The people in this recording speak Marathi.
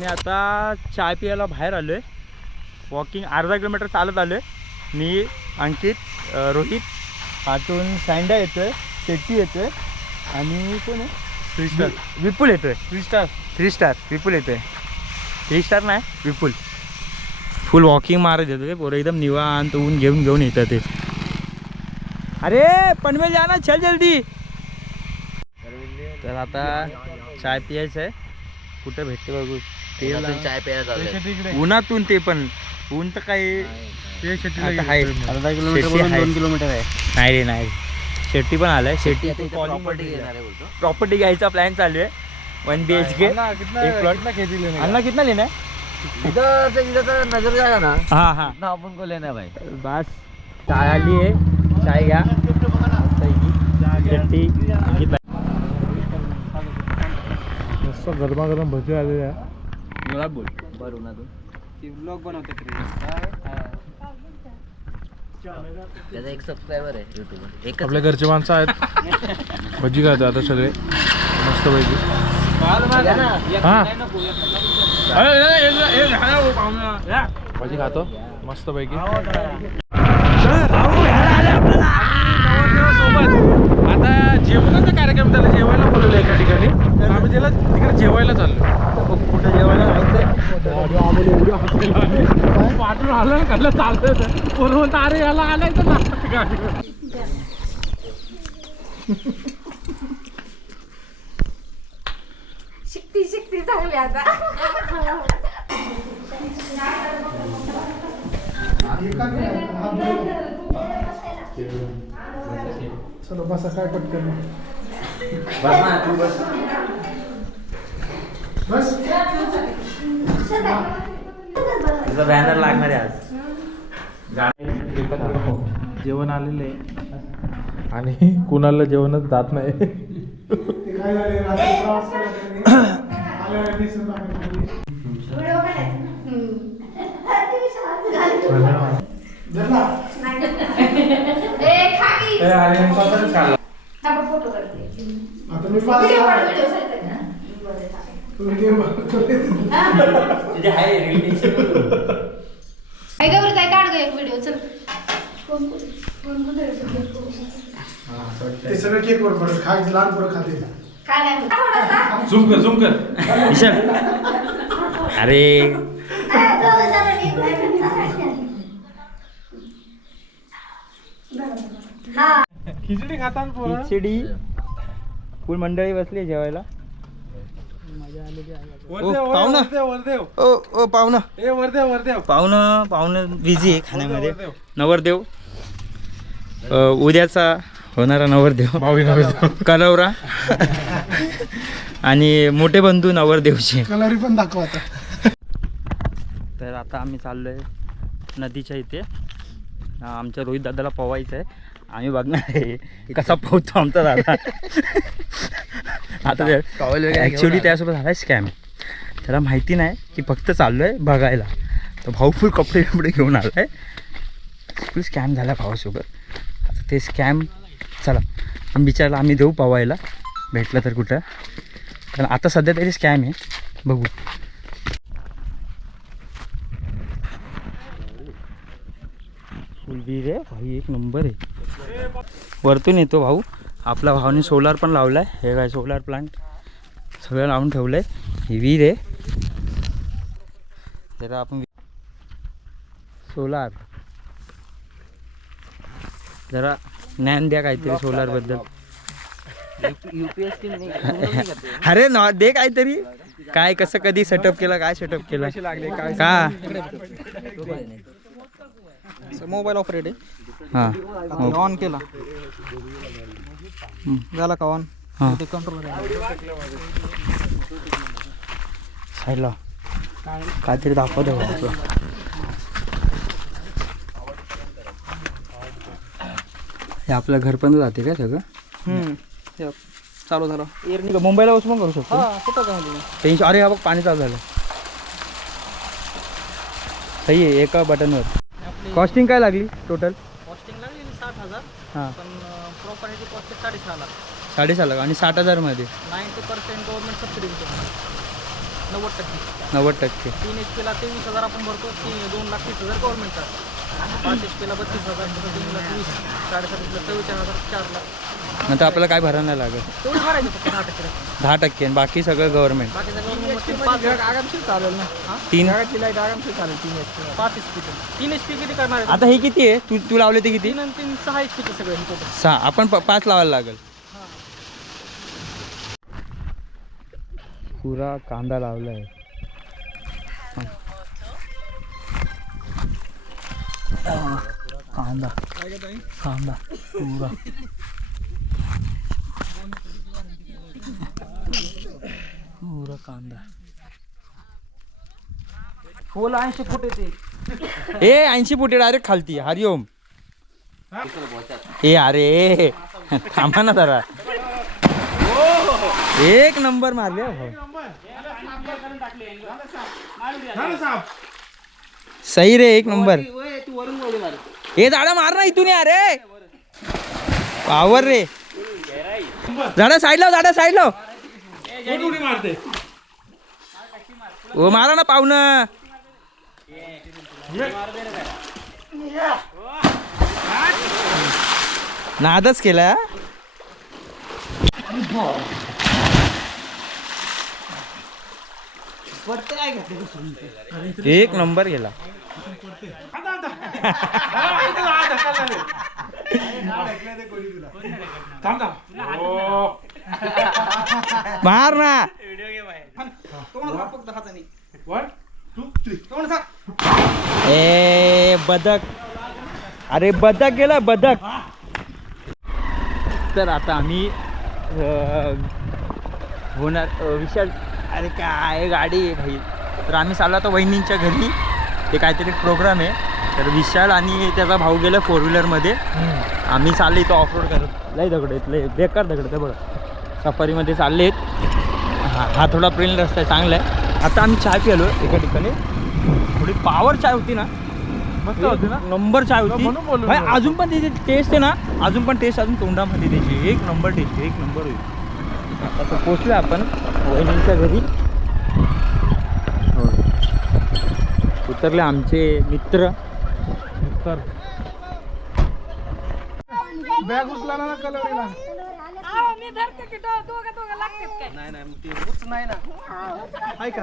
आम्ही आता चाय प्यायला बाहेर आलो आहे. वॉकिंग अर्धा किलोमीटर चालत आलो आहे. मी, अंकित, रोहित, आतून सँडा येतो आहे, शेट्टी येतो आहे आणि कोण आहे, विपुल येतो आहे. 3 स्टार विपुल येतो आहे. 3 स्टार नाही, विपुल. फुल वॉकिंग मारत येतो ते पोरं, एकदम निवांत ऊन घेऊन येतात ते. अरे पनवेल जा ना, चल जल्दी. तर आता चाय प्यायचं आहे. कुठं भेटते बघू ते चाय प्यायला. उन्हातून ते पण ऊन तर काही आहे. अर्धा किलोमीटर 2 किलोमीटर आहे. नाही रे नाही, शेट्टी पण आलाय. शेट्टी प्रॉपर्टी घ्यायचा प्लॅन चालू आहे. 1 BHK अन्ना कितना लेना है इधर से नजर जाएगा ना. हाँ हाँ ना अपन को लेना है भाई. बस चाय आली आहे. चाय घ्या. शेट्टी मस्त गरमागरम भजी आलेले आहे. मला बोल बरोबर ना तू ब्लॉग बनवते. त्याचा 1 सबस्क्रायबर आहे यूट्यूबवर. एक आपल्या घरचे माणसं आहेत. भजी खातो आता सगळे मस्त पैकी. भजी खातो मस्त पैकी. आता जेवणाचा कार्यक्रम, त्याला जेवायला बोलवलं एका ठिकाणी. आम्ही त्याला तिकडे जेवायला चाललो. कुठे जेवायला वाटून आलं कल्लं चालतं बरोबर. अरे याला आलाय तर गाडी. शिकती चांगली आता. चलो बसा काय पटकन. बस ना तू बस. बस तुझा बॅनर लागणार आहे आज. जेवण आलेलं आहे आणि कुणाला जेवणच जात नाही. ते सगळं केक वर पडत खायचं. लहान पोरं खाते. झूम कर. ईशान अरे खिचडी खातात पोरं. खिचडी फुल मंडळी बसली जेवायला. वरदेव ओ पाहुणा पाहुणं बिझी आहे खाण्यामध्ये. नवरदेव उद्याचा होणारा नवरदेव कलवरा आणि मोठे बंधू नवरदेवचे. कलरी पण दाखव आता. तर आता आम्ही चाललोय नदीच्या इथे. आमच्या रोहित दादाला पोवायचं आहे. आम्ही बघणार आहे कसा पोहतो आमचा दादा. आता ॲक्च्युली त्यासोबत झाला स्कॅम. त्याला माहिती नाही की फक्त चाललो आहे बघायला. तर भाऊ फुल कपडे घेऊन आला आहे. फुल स्कॅम झाला भावासोबत. आता ते स्कॅम चला आम्ही विचारला आम्ही देऊ पवायला भेटलं तर कुठं. कारण आता सध्या तरी स्कॅम आहे. बघू. फुल विहीर आहे भाई, एक नंबर आहे. वरतून येतो भाऊ. आपला भावाने सोलार पण लावला आहे. हे काय सोलार प्लांट सगळं लावून ठेवलं आहे. ही विहीर आहे. जरा आपण सोलार जरा ज्ञान द्या काहीतरी सोलारबद्दल. अरे ना दे काहीतरी. काय कसं कधी सेटअप केला, काय सेटअप केला का. मोबाईल ऑपरेट आहे. हां ऑन केला झाला का ऑन. हां ते कंट्रोल साईडला काहीतरी दाखवतो आपलं. हे आपल्या घर पण जाते का सगळं. चालू झालं. मुंबईला बसून पण करू शकतो. टेन्शन. अरे हा बघ पाणी चालू झालं. सही आहे. एका बटनवर. कॉस्टिंग काय लागली टोटल. कॉस्टिंग लागली 60,000. हां पण प्रॉपर्टी कॉस्ट 6.5 लाख. 6.5 लाख आणि 60,000 मध्ये 90% गव्हर्नमेंट सबसिडी देतो. 90%. 90%. 3 HP ला 23,000 आपण भरतो, 2,30,000 गव्हर्नमेंटचा. 5 HP ला 32,000, 3,20,000, 7,500, 44,000, 4,00,000. नंतर आपल्याला काय भरायला नाही लागेल. तेवढी भरायची फक्त 10%. 10% आणि बाकी सगळं गव्हर्नमेंट. बाकीचं गव्हर्नमेंट 5 आरामशीर चालेल ना. 3 लाईट आरामशीर चालेल 3 HP. 5 HP. 3 HP किती करणार आहे? आता हे किती आहे? तू लावले ते किती? 3 आणि 3 6 HP सगळे टोटल. 6. आपण 5 लावायला लागेल. पुरा कांदा लावलाय. कांदा कांदा पुरा पुरा कांदा. फुल 80 फूट येते. ए 80 फुटे डायरेक्ट खालती. हरिओम. ए अरे थांबा ना जरा. एक नंबर मारले हो. सही रे, एक नंबर. हे झाडा मार ना इथून अरे. पावर रे. झाडा साईड लाव, झाडा साईड लाव. मारते. ओ मारा ना पाहुणं. नादच केला. एक नंबर गेला. मार ना. ए बदक. अरे बदक गेला बदक. तर आता आम्ही होणार विशाल. अरे काय गाडी आहे भाई. तर आम्ही चाललो आता वहिनींच्या घरी. ते काहीतरी प्रोग्राम आहे. तर विशाल आणि त्याचा भाऊ गेला 4 व्हीलरमध्ये. आम्ही चालले इथं ऑफरोड करत. लय दगड आहेत, लय बेकार दगड आहे बघ. सफारीमध्ये चालले आहेत. हा थोडा प्लेन रस्ता आहे, चांगला आहे. आता आम्ही चाय प्यालो एका ठिकाणी. थोडी पावर चाय होती ना, मस्त होती ना. नंबर चाय होती म्हणून बोललो भाई. मी. अजून पण त्याची टेस्ट आहे ना, अजून पण टेस्ट अजून तोंडामध्ये त्याची एक नंबर टेस्ट आहे, एक नंबर होईल. आता पोचलो आपण वहिनींच्या घरी. हो. उतरले आमचे मित्र. बॅग उचला ना कलवरीला. मी धरते की दोघं लागतात काय? नाही नाही, ते नाही ना. ऐका